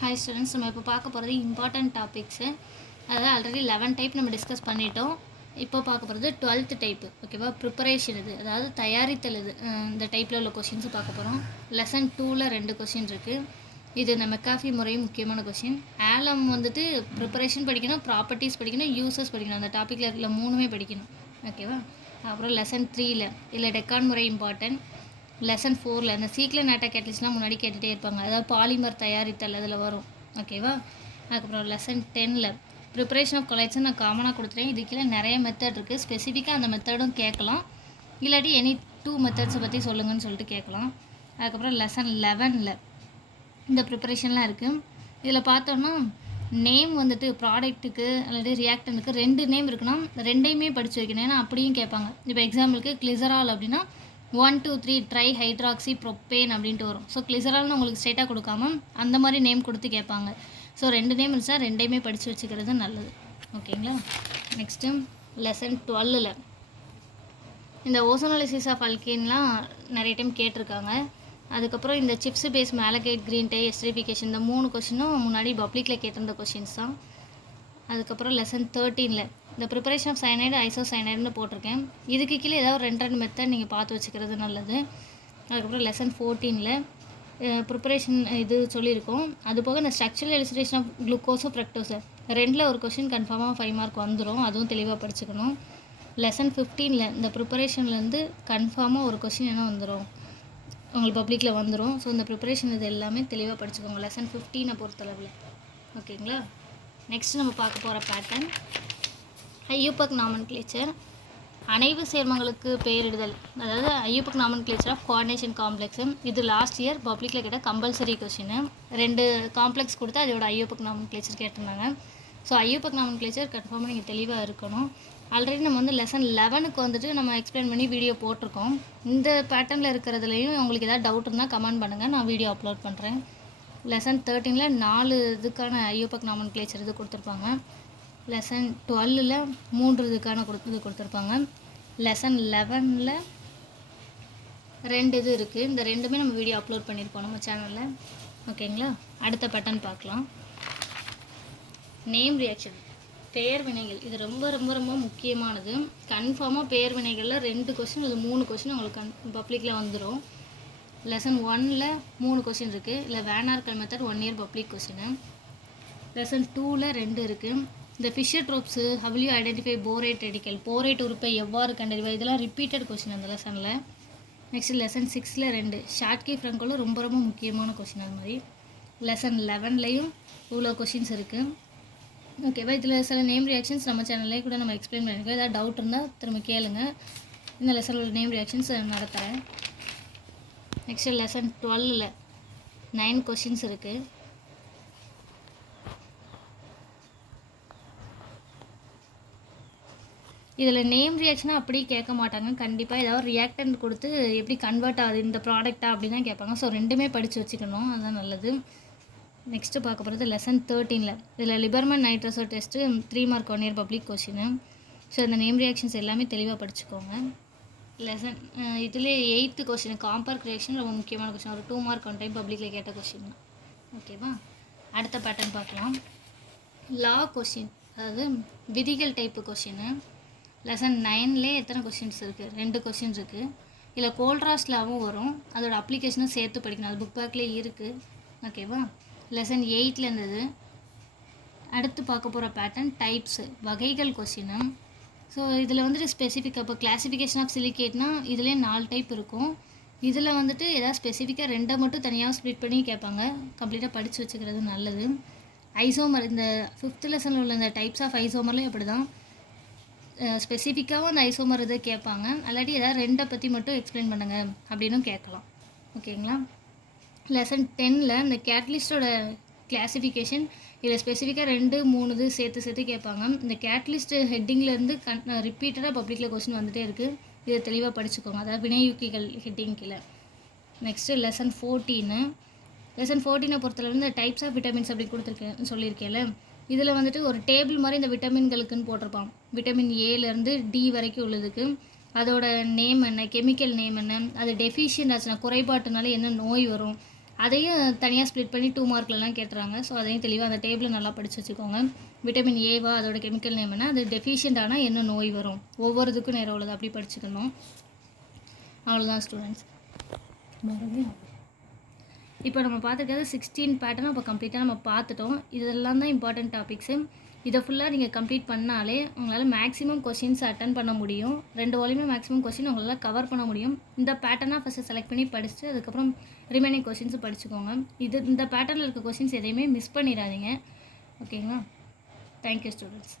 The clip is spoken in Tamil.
ஹாய் ஸ்டூடெண்ட்ஸ், நம்ம இப்போ பார்க்க போகிறது இம்பார்ட்டன்ட் டாபிக்ஸு. அதாவது ஆல்ரெடி 11 டைப் நம்ம டிஸ்கஸ் பண்ணிட்டோம். இப்போ பார்க்க போகிறது 12th டைப்பு. ஓகேவா? ப்ரிப்பரேஷன் இது, அதாவது தயாரித்தல் இது. இந்த டைப்பில் உள்ள கொஷின்ஸு பார்க்க போகிறோம். லெசன் 2ல் 2 கொஷின் இருக்குது. இது இந்த மெக்காஃபி முறையும் முக்கியமான கொஷின். ஆலம் வந்துட்டு ப்ரிப்பரேஷன் படிக்கணும், ப்ராப்பர்ட்டிஸ் படிக்கணும், யூசஸ் படிக்கணும். அந்த டாப்பிக்கில் இருக்கிற 3மே படிக்கணும். ஓகேவா? அப்புறம் லெசன் 3ல் இல்லை டெக்கான் முறை இம்பார்ட்டன்ட். லெசன் 4ல் அந்த சீக்ளன் ஆட்டா கேட்டலிஸ்ட்லாம் முன்னாடி கேட்டுகிட்டே இருப்பாங்க, அதாவது பாலிமர் தயாரித்தல் அதில் வரும். ஓகேவா? அதுக்கப்புறம் லெசன் 10ல் ப்ரிப்பரேஷன் ஆஃப் கொலைட்ஸ் நான் காமனாக கொடுத்துட்டேன். இது கீழே நிறைய மெத்தட் இருக்குது. ஸ்பெசிஃபிக்காக அந்த மெத்தடும் கேட்கலாம், இல்லாட்டி எனி 2 மெத்தட்ஸை பற்றி சொல்லுங்கன்னு சொல்லிட்டு கேட்கலாம். அதுக்கப்புறம் லெசன் 11ல் இந்த ப்ரிப்பரேஷன்லாம் இருக்குது. இதில் பார்த்தோன்னா நேம் வந்துட்டு ப்ராடக்ட்டுக்கு அல்லது ரியாக்டனுக்கு 2 நேம் இருக்குன்னா 2யுமே படித்து வைக்கணும். ஏன்னா அப்படியும் கேட்பாங்க. இப்போ எக்ஸாம்பிளுக்கு கிளிசரால் அப்படின்னா 1 2 3 ட்ரை ஹைட்ராக்சி ப்ரொப்பேன் அப்படின்ட்டு வரும். ஸோ கிளிசரால்னு உங்களுக்கு ஸ்ட்ரெயிட்டாக கொடுக்காம அந்த மாதிரி நேம் கொடுத்து கேட்பாங்க. ஸோ 2 நேம் இருந்துச்சா 2யுமே படித்து வச்சுக்கிறது நல்லது. ஓகேங்களா? நெக்ஸ்ட்டு லெசன் 12ல் இந்த ஓசோனாலிசிஸ் ஆஃப் அல்கேன்லாம் நிறைய டைம் கேட்டிருக்காங்க. அதுக்கப்புறம் இந்த Schiff's base malachite green dye esterification இந்த 3 கொஷினும் முன்னாடி பப்ளிக்கில் கேட்டிருந்த கொஷின்ஸ் தான். அதுக்கப்புறம் லெசன் 13ல் இந்த ப்ரிப்பரேஷன் ஆஃப் சைனைடு ஐசோசைனைடுன்னு போட்டிருக்கேன். இதுக்கு கீழே ஏதாவது 2 மெத்தட் நீங்கள் பார்த்து வச்சுக்கிறது நல்லது. அதுக்கப்புறம் லெசன் 14ல் ப்ரிப்பரேஷன் இது சொல்லியிருக்கோம். அது போக இந்த ஸ்ட்ரக்சரல் எலிசிடேஷன் ஆஃப் குளுக்கோஸோ ஃப்ரக்டோஸு 2ல் ஒரு கொஷின் கன்ஃபார்மாக 5 மார்க் வந்துடும். அதுவும் தெளிவாக படிச்சுக்கணும். லெசன் 15ல் இந்த ப்ரிப்பரேஷன்லேருந்து கன்ஃபார்மாக ஒரு கொஷின் என்ன வந்துடும், உங்களுக்கு பப்ளிக்கில் வந்துடும். ஸோ இந்த ப்ரிப்பரேஷன் இது எல்லாமே தெளிவாக படிச்சுக்கோங்க லெசன் 15 பொறுத்தளவில். ஓகேங்களா? நெக்ஸ்ட் நம்ம பார்க்க போகிற பேட்டர்ன் ஐயூபக் நாமன்கிளேச்சர், அணைவு சேர்மங்களுக்கு பெயரிடுதல். அதாவது ஐயூபக் நாமன்கிளேச்சர் ஆஃப் கோஆர்டினேஷன் காம்ப்ளெக்ஸு. இது லாஸ்ட் இயர் பப்ளிக்கில் கேட்ட கம்பல்சரி கொஷின். 2 காம்ப்ளெக்ஸ் கொடுத்து அதோட ஐயூபக் நாமன்கிளேச்சர் கேட்டிருந்தாங்க. ஸோ ஐயூபக் நாமன்கிளேச்சர் கன்ஃபார்மாக நீங்கள் தெளிவாக இருக்கணும். ஆல்ரெடி நம்ம வந்து லெசன் 11க்கு வந்துட்டு நம்ம எக்ஸ்பிளைன் பண்ணி வீடியோ போட்டிருக்கோம். இந்த பேட்டர்னில் இருக்கிறதுலையும் உங்களுக்கு ஏதாவது டவுட் இருந்தால் கமெண்ட் பண்ணுங்கள், நான் வீடியோ அப்லோட் பண்ணுறேன். லெசன் 13ல் 4 இதுக்கான ஐயூபக் நாமன்கிளேச்சர் இது கொடுத்துருப்பாங்க. லெசன் 12ல் 3 இதுக்கான இது கொடுத்துருப்பாங்க. லெசன் 11ல் 2 இது இருக்குது. இந்த 2மே நம்ம வீடியோ அப்லோட் பண்ணியிருப்போம் நம்ம சேனலில். ஓகேங்களா? அடுத்த பேட்டர்ன் பார்க்கலாம். நேம் ரியாக்ஷன், பெயர் வினைகள். இது ரொம்ப ரொம்ப ரொம்ப முக்கியமானது. கன்ஃபார்மாக பெயர் வினைகளில் 2 கொஷின் அது 3 கொஷின் உங்களுக்கு பப்ளிக்கில் வந்துடும். லெசன் 1ல் 3 கொஷின் இருக்குது. இல்லை வேனார்கல் method 1 year public question. Lesson 2ல் 2 இருக்குது. இந்த Fischer Tropsch, how you identify borate radical, borate உறுப்பை எவ்வாறு கண்டறிவது, இதெல்லாம் ரிப்பீட்டட் கொஷின் அந்த லெசனில். நெக்ஸ்ட் லெசன் 6ல் 2 ஷார்ட்கி ஃப்ரங்கோல ரொம்ப ரொம்ப முக்கியமான கொஷின். அது மாதிரி லெசன் 11லையும் இவ்வளோ கொஷின்ஸ் இருக்குது. ஓகேவா? இதில் சில நேம் ரியாக்ஷன்ஸ் நம்ம சேனல்லே கூட நம்ம எக்ஸ்பிளைன் பண்ணியிருக்கோம். ஏதாவது டவுட் இருந்தால் திரும்ப கேளுங்க. இந்த லெசனில் நேம் ரியாக்ஷன்ஸ் நடத்துகிறேன். நெக்ஸ்ட் லெசன் 12ல் 9 கொஷின்ஸ் இருக்குது. இதில் நேம் ரியாக்ஷனாக அப்படியே கேட்க மாட்டாங்க. கண்டிப்பாக ஏதாவது ரியாக்டன்ட் கொடுத்து எப்படி கன்வெர்ட் ஆகுது இந்த ப்ராடக்டா அப்படி தான் கேட்பாங்க. ஸோ 2மே படித்து வச்சுக்கணும், அதுதான் நல்லது. நெக்ஸ்ட்டு பார்க்க போகிறது லெசன் 13ல் இதில் Liebermann nitroso test 3 mark 1 year public question. So இந்த நேம் ரியாக்ஷன்ஸ் எல்லாமே தெளிவாக படிச்சுக்கோங்க. லெசன் இதுலேயே 8th கொஷின் காம்பேர் ரியாக்ஷன் ரொம்ப முக்கியமான கொஷின். ஒரு 2 மார்க் 1 டைம் பப்ளிக்கில் கேட்ட கொஷின். ஓகேவா? அடுத்த பேட்டர்ன் பார்க்கலாம். லா கொஷின், அதாவது விதிகள் டைப்பு கொஷின். லெசன் 9லே எத்தனை கொஷின்ஸ் இருக்குது? 2 கொஷின்ஸ் இருக்குது. இதில் கோல்ட்ராஸ்ட் லாவும் வரும், அதோட அப்ளிகேஷனும் சேர்த்து படிக்கணும். அது புக் பேக்லேயே இருக்குது. ஓகேவா? லெசன் 8ல் இருந்தது. அடுத்து பார்க்க போகிற பேட்டர்ன் டைப்ஸு, வகைகள் கொஷின். ஸோ இதில் வந்துட்டு ஸ்பெசிஃபிக்காக இப்போ கிளாசிஃபிகேஷன் ஆஃப் சிலிகேட்னா இதுலேயே 4 டைப் இருக்கும். இதில் வந்துட்டு ஏதாவது ஸ்பெசிஃபிக்காக 2 மட்டும் தனியாக ஸ்ப்ளிட் பண்ணி கேட்பாங்க. கம்ப்ளீட்டாக படித்து வச்சுக்கிறது நல்லது. ஐசோமர், இந்த 5th லெசனில் உள்ள இந்த டைப்ஸ் ஆஃப் ஐசோமர்லேயும் அப்படி தான் ஸ்பெசிஃபிக்காகவும் அந்த ஐசோமர் இதை கேட்பாங்க. அல்லாட்டி ஏதாவது 2 பற்றி மட்டும் எக்ஸ்பிளைன் பண்ணுங்கள் அப்படின்னும் கேட்கலாம். ஓகேங்களா? லெசன் 10ல் இந்த கேட்டலிஸ்ட்டோட கிளாசிஃபிகேஷன், இதில் ஸ்பெசிஃபிக்காக 2 3 இது சேர்த்து கேட்பாங்க. இந்த கேட்டலிஸ்ட் ஹெட்டிங்லேருந்து ரிப்பீட்டடாக பப்ளிக்கில் கொஸ்டின் வந்துகிட்டே இருக்குது. இதை தெளிவாக படிச்சுக்கோங்க, அதாவது வினையூக்கிகள் ஹெட்டிங் கீழே. Next lesson 14. லெசன் 14 பொறுத்தளவு இந்த டைப்ஸ் ஆஃப் விட்டமின்ஸ் அப்படி சொல்லியிருக்கேன்ல, இதில் வந்துட்டு ஒரு டேபிள் மாதிரி இந்த விட்டமின்களுக்குன்னு போட்டிருப்பான். விட்டமின் ஏலேருந்து டி வரைக்கும் உள்ளதுக்கு அதோட நேம் என்ன, கெமிக்கல் நேம் என்ன, அது டெஃபிஷியன்ட் ஆச்சுன்னா குறைபாட்டுனால என்ன நோய் வரும், அதையும் தனியாக ஸ்ப்ளிட் பண்ணி 2 மார்க்லலாம் கேட்டுறாங்க. ஸோ அதையும் தெளிவாக அந்த டேபிளை நல்லா படித்து வச்சுக்கோங்க. விட்டமின் ஏவா அதோட கெமிக்கல் நேம் என்ன, அது டெஃபிஷியன்ட் ஆனால் என்ன நோய் வரும், ஒவ்வொரு இதுக்கும் நேரம் உள்ளது அப்படி படிச்சுக்கணும். அவ்வளோதான் ஸ்டூடெண்ட்ஸ். இப்போ நம்ம பார்த்துக்கிறது 16 பேட்டர்ன் இப்போ கம்ப்ளீட்டாக நம்ம பார்த்துட்டோம். இதெல்லாம் தான் இம்பார்ட்டன்ட் டாபிக்ஸு. இதை ஃபுல்லாக நீங்கள் கம்ப்ளீட் பண்ணாலே உங்களால் மேக்ஸிமம் கொஷின்ஸ் அட்டன் பண்ண முடியும். 2 வால்யூமே மேக்ஸிமம் கொஷின் உங்களால் கவர் பண்ண முடியும். இந்த பேட்டர்னாக ஃபஸ்ட்டு செலக்ட் பண்ணி படிச்சுட்டு அதுக்கப்புறம் ரிமைனிங் கொஷின்ஸும் படிச்சுக்கோங்க. இந்த பேட்டர்னில் இருக்க கொஷின்ஸ் எதையுமே மிஸ் பண்ணிடாதீங்க. ஓகேங்களா? Thank you students.